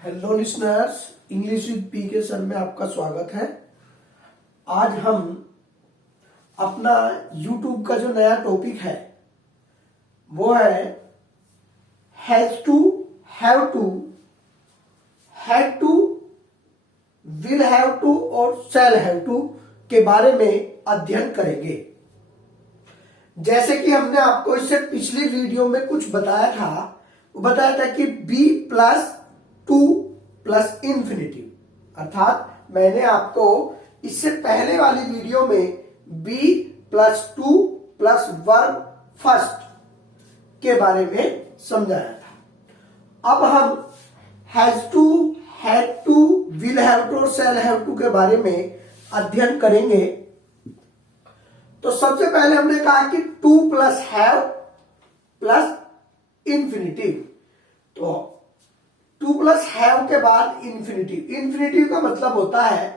Hello listeners, English with P के sir में आपका स्वागत है। आज हम अपना यूट्यूब का जो नया टॉपिक है वो है has to, have to, had to, will have to और शैल हैव टू के बारे में अध्ययन करेंगे। जैसे कि हमने आपको इससे पिछली वीडियो में कुछ बताया था कि be plus to plus infinitive, अर्थात मैंने आपको इससे पहले वाली वीडियो में be plus to plus verb first के बारे में समझाया था। अब हम has to, had to, will have to और शैल हैव टू के बारे में अध्ययन करेंगे। तो सबसे पहले हमने कहा कि two plus have plus infinitive, तो टू प्लस हैव के बाद इंफिनिटिव। इंफिनिटिव का मतलब होता है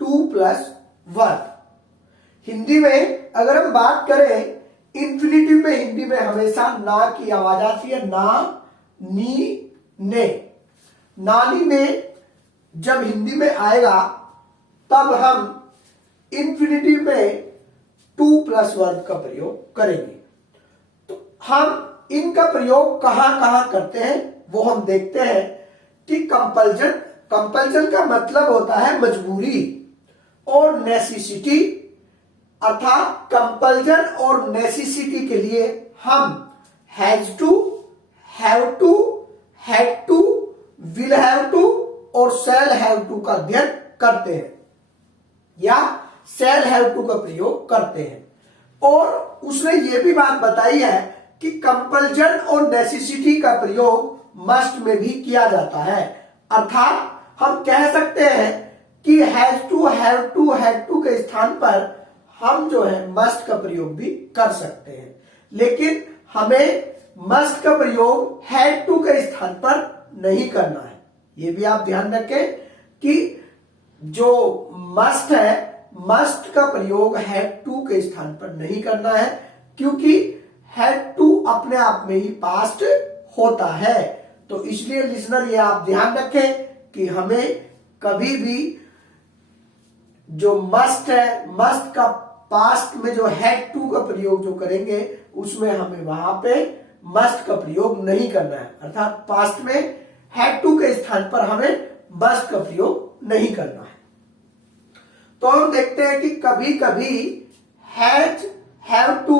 टू प्लस वर्ब। हिंदी में अगर हम बात करें इंफिनिटिव में, हिंदी में हमेशा ना की आवाज आती है, ना, नी, ने। नानी ने जब हिंदी में आएगा तब हम इंफिनिटिव में टू प्लस वर्ब का प्रयोग करेंगे। तो हम इनका प्रयोग कहां कहां करते हैं वो हम देखते हैं कि कंपल्जन, कंपल्जन का मतलब होता है मजबूरी, और नेसेसिटी, अर्थात कंपल्जन और नेसेसिटी के लिए हम has to, have to, had to, will have to और शैल हैव टू का अध्ययन करते हैं या शैल हैव टू का प्रयोग करते हैं। और उसने ये भी बात बताई है कि कंपल्जन और नेसेसिटी का प्रयोग मस्ट में भी किया जाता है, अर्थात हम कह सकते हैं कि has to, have to, had to के स्थान पर हम जो है मस्ट का प्रयोग भी कर सकते हैं, लेकिन हमें मस्ट का प्रयोग हैड टू के स्थान पर नहीं करना है। ये भी आप ध्यान रखें कि जो मस्ट है, मस्ट का प्रयोग हैड टू के स्थान पर नहीं करना है, क्योंकि हैड टू अपने आप में ही पास्ट होता है। तो इसलिए लिसनर ये आप ध्यान रखें कि हमें कभी भी जो मस्ट है, मस्ट का पास्ट में जो हैड टू का प्रयोग जो करेंगे उसमें हमें वहां पे मस्ट का प्रयोग नहीं करना है, अर्थात पास्ट में हैड टू के स्थान पर हमें मस्ट का प्रयोग नहीं करना है। तो हम देखते हैं कि कभी कभी हैज, हैव टू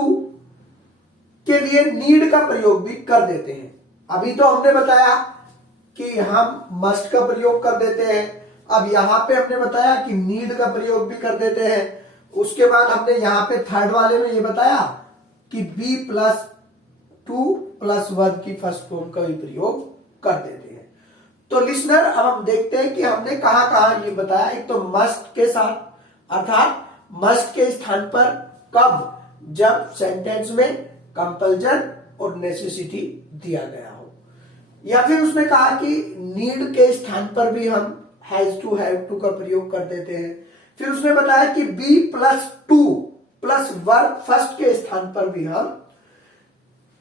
के लिए नीड का प्रयोग भी कर देते हैं। अभी तो हमने बताया कि हम मस्ट का प्रयोग कर देते हैं, अब यहां पे हमने बताया कि नीड का प्रयोग भी कर देते हैं। उसके बाद हमने यहां पे थर्ड वाले में ये बताया कि be plus to plus verb की फर्स्ट फॉर्म का भी प्रयोग कर देते हैं। तो लिसनर अब हम देखते हैं कि हमने कहां कहां ये बताया। एक तो मस्ट के साथ, अर्थात मस्ट के स्थान पर कब, जब सेंटेंस में कंपल्जन और नेसेसिटी दिया गया हो, या फिर उसने कहा कि नीड के स्थान पर भी हम हैज टू, हैव टू का प्रयोग कर देते हैं। फिर उसने बताया कि be plus to plus verb first के स्थान पर भी हम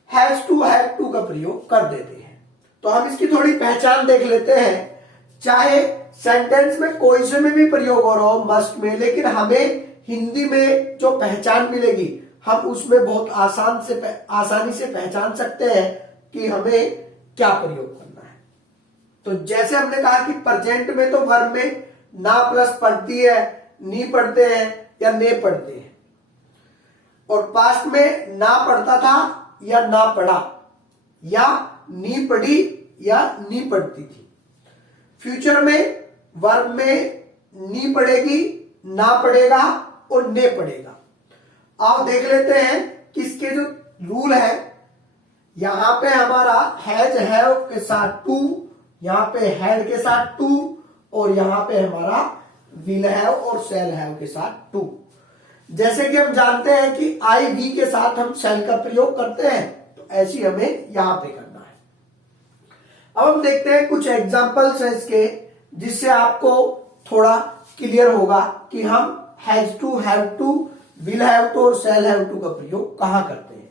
हैज टू, हैव टू का प्रयोग कर देते हैं। तो हम इसकी थोड़ी पहचान देख लेते हैं। चाहे सेंटेंस में कोई से में भी प्रयोग हो रहा हो मस्ट में, लेकिन हमें हिंदी में जो पहचान मिलेगी हम उसमें बहुत आसानी से पहचान सकते हैं कि हमें क्या प्रयोग करना है। तो जैसे हमने कहा कि प्रेजेंट में तो वर्ब में ना प्लस पढ़ती है, नी पढ़ते हैं या ने पढ़ते हैं, और पास्ट में ना पढ़ता था या ना पढ़ा, या नी पढ़ी या नी पढ़ती थी। फ्यूचर में वर्ब में नी पढ़ेगी, ना पढ़ेगा और ने पढ़ेगा। आप देख लेते हैं कि इसके जो रूल है, यहां पे हमारा हैज, हैव के साथ टू, यहां पे हैड के साथ टू, और यहां पे हमारा विल हैव और शैल हैव के साथ टू। जैसे कि हम जानते हैं कि आई, वी के साथ हम शैल का प्रयोग करते हैं, तो ऐसी हमें यहां पे करना है। अब हम देखते हैं कुछ एग्जांपल्स हैं इसके, जिससे आपको थोड़ा क्लियर होगा कि हम has to, have to, will have to और शैल हैव टू का प्रयोग कहां करते हैं।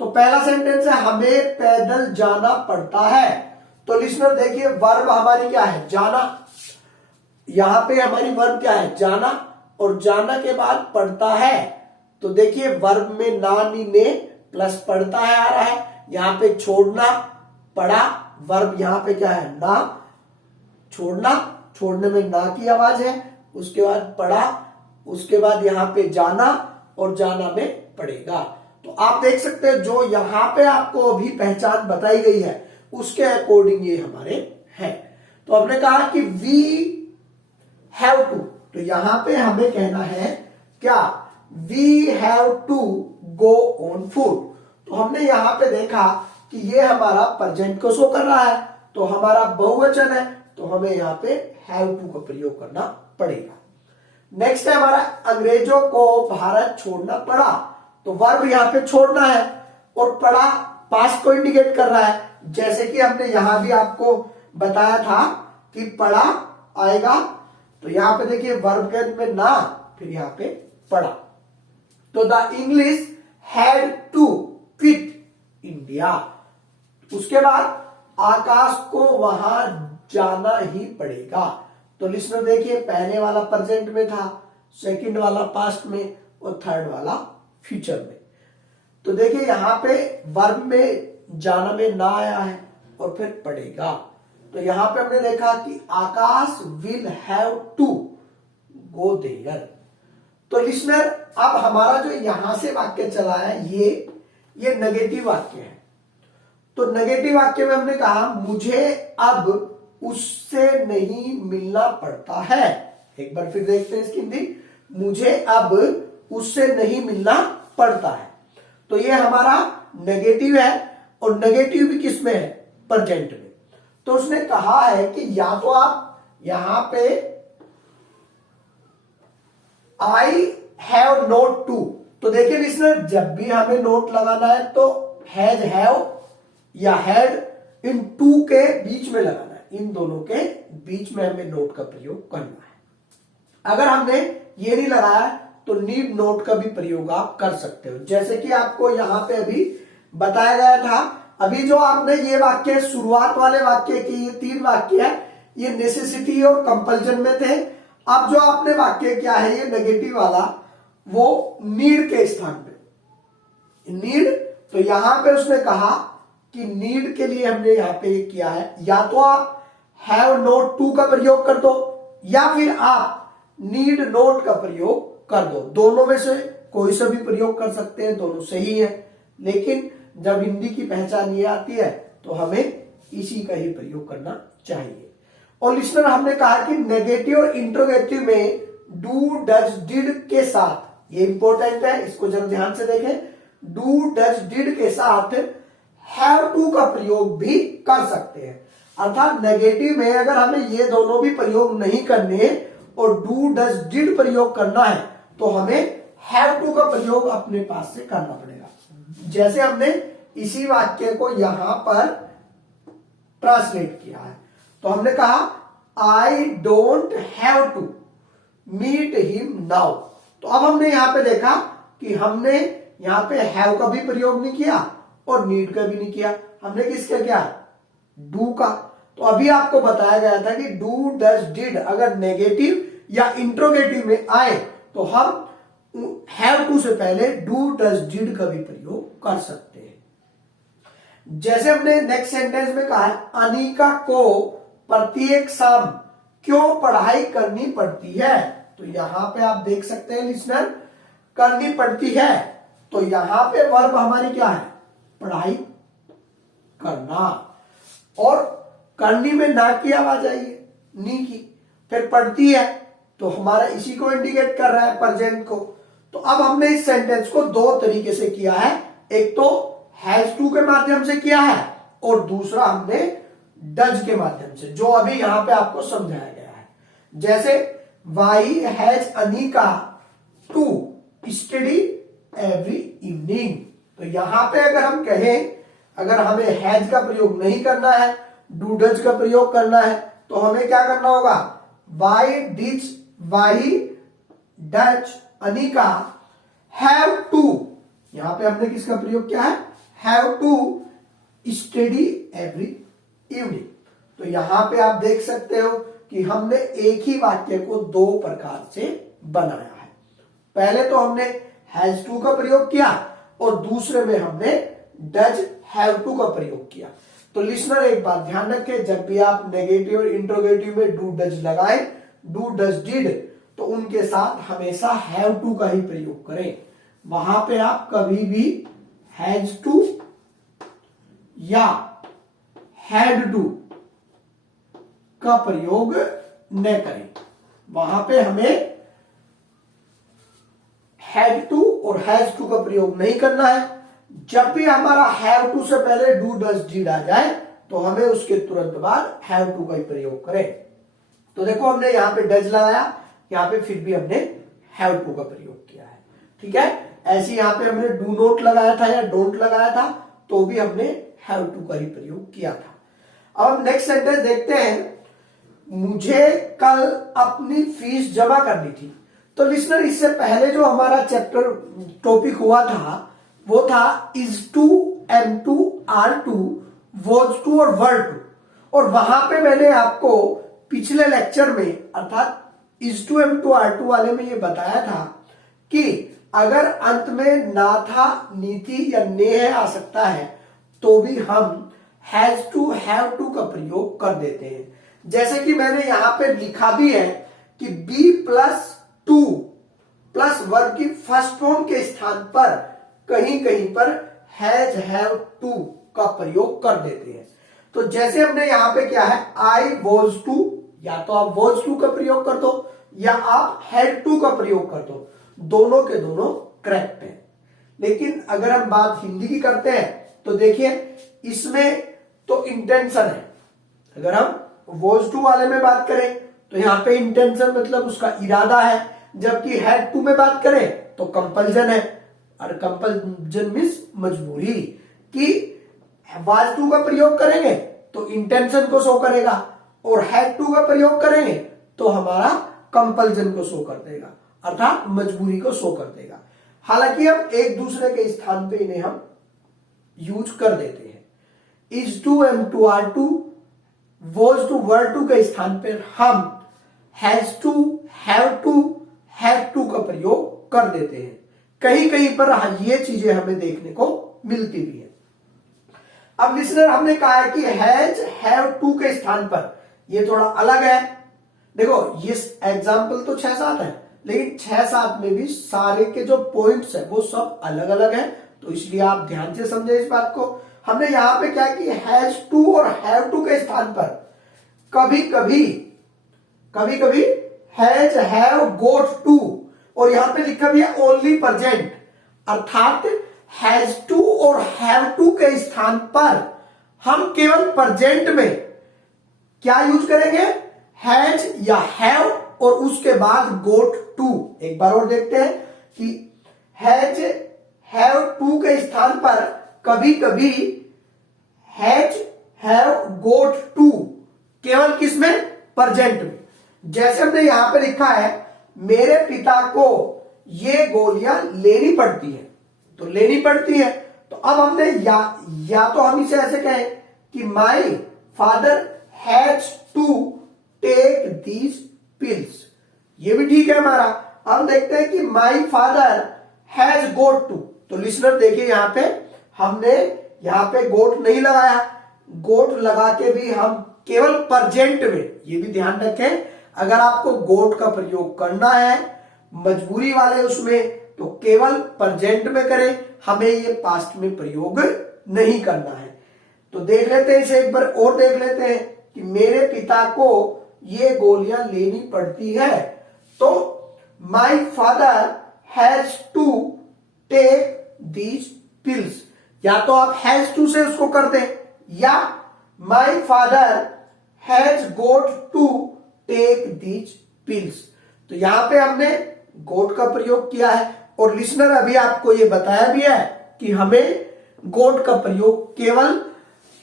तो पहला सेंटेंस है हमें पैदल जाना पड़ता है। तो लिसनर देखिए वर्ब हमारी क्या है, जाना। यहां पे हमारी वर्ब क्या है, जाना, और जाना के बाद पढ़ता है। तो देखिए वर्ब में ना नी ने प्लस पढ़ता है आ रहा है। यहां पे छोड़ना, पढ़ा, वर्ब यहां पे क्या है, ना, छोड़ना, छोड़ने में ना की आवाज है, उसके बाद पढ़ा, उसके बाद यहां पे जाना, और जाना में पड़ेगा। तो आप देख सकते हैं जो यहां पे आपको अभी पहचान बताई गई है उसके अकॉर्डिंग ये हमारे हैं। तो हमने कहा कि वी हैव टू, तो यहां पे हमें कहना है क्या, we have to go on food. तो हमने यहां पे देखा कि ये हमारा प्रेजेंट को शो कर रहा है, तो हमारा बहुवचन है, तो हमें यहां पे हैव टू का प्रयोग करना पड़ेगा। नेक्स्ट है हमारा अंग्रेजों को भारत छोड़ना पड़ा। तो वर्ब यहां पे छोड़ना है, और पड़ा पास्ट को इंडिकेट कर रहा है, जैसे कि हमने यहां भी आपको बताया था कि पड़ा आएगा। तो यहां पे देखिए वर्ब के अंत में ना, फिर यहां पे पड़ा। तो the English had to quit India. उसके बाद आकाश को वहां जाना ही पड़ेगा। तो लिसनर देखिए पहले वाला प्रेजेंट में था, सेकंड वाला पास्ट में, और थर्ड वाला फ्यूचर में। तो देखिए यहां पे वर्ब में जाना में ना आया है, और फिर पड़ेगा। तो यहां पे हमने देखा कि Akash will have to go there. तो लिसनर अब हमारा जो यहां से वाक्य चला है ये नेगेटिव वाक्य है। तो नेगेटिव वाक्य में हमने कहा मुझे अब उससे नहीं मिलना पड़ता है। एक बार फिर देखते हैं इसकी हिंदी, मुझे अब उससे नहीं मिलना पड़ता है। तो ये हमारा नेगेटिव है, और नेगेटिव भी किस में है, प्रेजेंट में। तो उसने कहा है कि या तो आप यहां पे आई हैव नोट टू। तो देखिए लिसनर जब भी हमें नोट लगाना है तो हैज हैव या हैड इन टू के बीच में लगाना है, इन दोनों के बीच में हमें नोट का प्रयोग करना है। अगर हमने ये नहीं लगाया तो नीड नोट का भी प्रयोग आप कर सकते हो, जैसे कि आपको यहां पे अभी बताया गया था। अभी जो आपने ये वाक्य शुरुआत वाले वाक्य की, ये 3 वाक्य है, ये नेसेसिटी और कंपल्जन में थे। अब जो आपने वाक्य क्या है, ये नेगेटिव वाला, वो नीड के स्थान पे, नीड। तो यहां पे उसने कहा कि नीड के लिए हमने यहां पे किया है, या तो आप हैव नोट टू का प्रयोग कर दो, या फिर आप नीड नोट का प्रयोग कर दो। दोनों में से कोई सा भी प्रयोग कर सकते हैं, दोनों सही है। लेकिन जब हिंदी की पहचान ये आती है तो हमें इसी का ही प्रयोग करना चाहिए। और लिसनर हमने कहा कि नेगेटिव और इंट्रोगेटिव में डू डज डिड के साथ, ये इंपॉर्टेंट है, इसको जरा ध्यान से देखें, डू डज डिड के साथ हैव टू का प्रयोग भी कर सकते हैं। अर्थात नेगेटिव में अगर हमें ये दोनों भी प्रयोग नहीं करने और डू डज डिड प्रयोग करना है तो हमें हैव टू का प्रयोग अपने पास से करना पड़ेगा। जैसे हमने इसी वाक्य को यहां पर ट्रांसलेट किया है, तो हमने कहा I don't have to meet him now. तो अब हमने यहां पे देखा कि हमने यहां पे हैव का भी प्रयोग नहीं किया और नीड का भी नहीं किया, हमने किसका किया, डू का। तो अभी आपको बताया गया था कि डू डज डिड अगर नेगेटिव या इंट्रोगेटिव में आए तो हम हैव टू से पहले डू डज डिड का भी प्रयोग कर सकते हैं। जैसे हमने नेक्स्ट सेंटेंस में कहा है, अनिका को प्रत्येक शाम क्यों पढ़ाई करनी पड़ती है। तो यहां पे आप देख सकते हैं लिसनर, करनी पड़ती है, तो यहां पे वर्ब हमारी क्या है, पढ़ाई करना, और करनी में ना की आवाज आई है, नी की, फिर पढ़ती है तो हमारा इसी को इंडिकेट कर रहा है, प्रेजेंट को। तो अब हमने इस सेंटेंस को 2 तरीके से किया है, एक तो हैज टू के माध्यम से किया है और दूसरा हमने डज के माध्यम से, जो अभी यहां पे आपको समझाया गया है। जैसे why has Anika to study every evening. तो यहां पे अगर हम कहें, अगर हमें हैज का प्रयोग नहीं करना है, डू डज का प्रयोग करना है, तो हमें क्या करना होगा, why does Anika have to, यहां पे हमने किसका प्रयोग किया है, have to study every evening. तो यहां पे आप देख सकते हो कि हमने एक ही वाक्य को दो प्रकार से बनाया है। पहले तो हमने हैज टू का प्रयोग किया और दूसरे में हमने डज हैव टू का प्रयोग किया। तो लिसनर एक बात ध्यान रखें, जब भी आप नेगेटिव और इंट्रोगेटिव में डू डज लगाएं, डू डज डिड, तो उनके साथ हमेशा हैव टू का ही प्रयोग करें। वहां पे आप कभी भी हैज टू या हैड टू का प्रयोग न करें। वहां पे हमें हैड टू और हैज टू का प्रयोग नहीं करना है। जब भी हमारा हैव टू से पहले डू डज डिड आ जाए तो हमें उसके तुरंत बाद हैव टू का ही प्रयोग करें। तो देखो हमने यहां पे डज लगाया, यहां पे फिर भी हमने हैव टू का प्रयोग किया है। ठीक है, ऐसे यहां पे हमने डू नॉट लगाया था या डोंट लगाया था तो भी हमने हैव टू का ही प्रयोग किया था। अब हम नेक्स्ट सेंटेंस देखते हैं, मुझे कल अपनी फीस जमा करनी थी। तो लिसनर इससे पहले जो हमारा चैप्टर टॉपिक हुआ था वो था is to, am to, are to, was to और वर टू। और वहां पे मैंने आपको पिछले लेक्चर में अर्थात is to, am to, are to वाले में ये बताया था कि अगर अंत में ना था, नीति या नेह आ सकता है तो भी हम हैज टू, हैव टू का प्रयोग कर देते हैं। जैसे कि मैंने यहां पे लिखा भी है कि be plus to plus verb की फर्स्ट फॉर्म के स्थान पर कहीं कहीं पर हैज, हैव टू का प्रयोग कर देते हैं। तो जैसे हमने यहां पे क्या है, आई वॉज टू, या तो आप वॉज टू का प्रयोग कर दो या आप हैड टू का प्रयोग कर दो, दोनों के दोनों करेक्ट है। लेकिन अगर हम बात हिंदी की करते हैं तो देखिए इसमें तो इंटेंशन है। अगर हम वॉज टू वाले में बात करें तो यहां पे इंटेंशन मतलब उसका इरादा है, जबकि हैड टू में बात करें तो कंपल्जन है। और कंपल्जन मीन्स मजबूरी, कि वाज टू का प्रयोग करेंगे तो इंटेंशन को शो करेगा और हैड टू का प्रयोग करेंगे तो हमारा कंपल्जन को शो कर देगा, अर्थात मजबूरी को शो कर देगा। हालांकि हम एक दूसरे के स्थान पे इन्हें हम यूज कर देते हैं। Is to, am to, are to, was to, were to के स्थान पर हम हैज टू, हैव टू का प्रयोग कर देते हैं। कहीं कहीं पर ये चीजें हमें देखने को मिलती भी है। अब लिसनर हमने कहा है कि हैज, हैव टू के स्थान पर ये थोड़ा अलग है। देखो ये एग्जाम्पल तो 6-7 है, लेकिन 6-7 में भी सारे के जो पॉइंट्स है वो सब अलग अलग है, तो इसलिए आप ध्यान से समझे इस बात को। हमने यहां पे क्या कि हैज टू और हैव टू के स्थान पर कभी कभी हैज, हैव, गोट टू, और यहां पे लिखा भी है ओनली प्रेजेंट, अर्थात हैज टू और हैव टू के स्थान पर हम केवल प्रेजेंट में क्या यूज करेंगे, हैज या हैव, और उसके बाद गोट टू। एक बार और देखते हैं कि हैज, हैव टू के स्थान पर कभी कभी हैज, हैव, गोट टू, केवल किसमें, प्रेजेंट में। जैसे हमने यहां पे लिखा है मेरे पिता को ये गोलियां लेनी पड़ती है, तो लेनी पड़ती है, तो अब हमने या तो हम इसे ऐसे कहें कि my father has to take these pills, ये भी ठीक है हमारा। हम देखते हैं कि my father has got to, तो लिसनर देखिए यहां पे हमने यहां पे गोट नहीं लगाया, गोट लगा के भी हम केवल प्रेजेंट में, ये भी ध्यान रखें, अगर आपको गोट का प्रयोग करना है मजबूरी वाले उसमें तो केवल प्रेजेंट में करें, हमें ये पास्ट में प्रयोग नहीं करना है। तो देख लेते हैं इसे एक बार और देख लेते हैं कि मेरे पिता को ये गोलियां लेनी पड़ती है, तो my father has to take these pills, या तो आप हैज टू से उसको कर दें या my father has got to take these pills. तो यहां पे हमने गोट का प्रयोग किया है, और लिसनर अभी आपको ये बताया भी है कि हमें गोट का प्रयोग केवल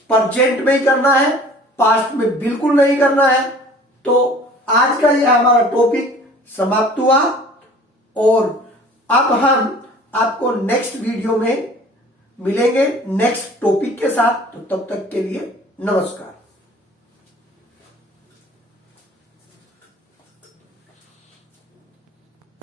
प्रेजेंट में ही करना है, पास्ट में बिल्कुल नहीं करना है। तो आज का ये हमारा टॉपिक समाप्त हुआ, और अब हम आपको नेक्स्ट वीडियो में मिलेंगे नेक्स्ट टॉपिक के साथ। तो तब तक के लिए नमस्कार।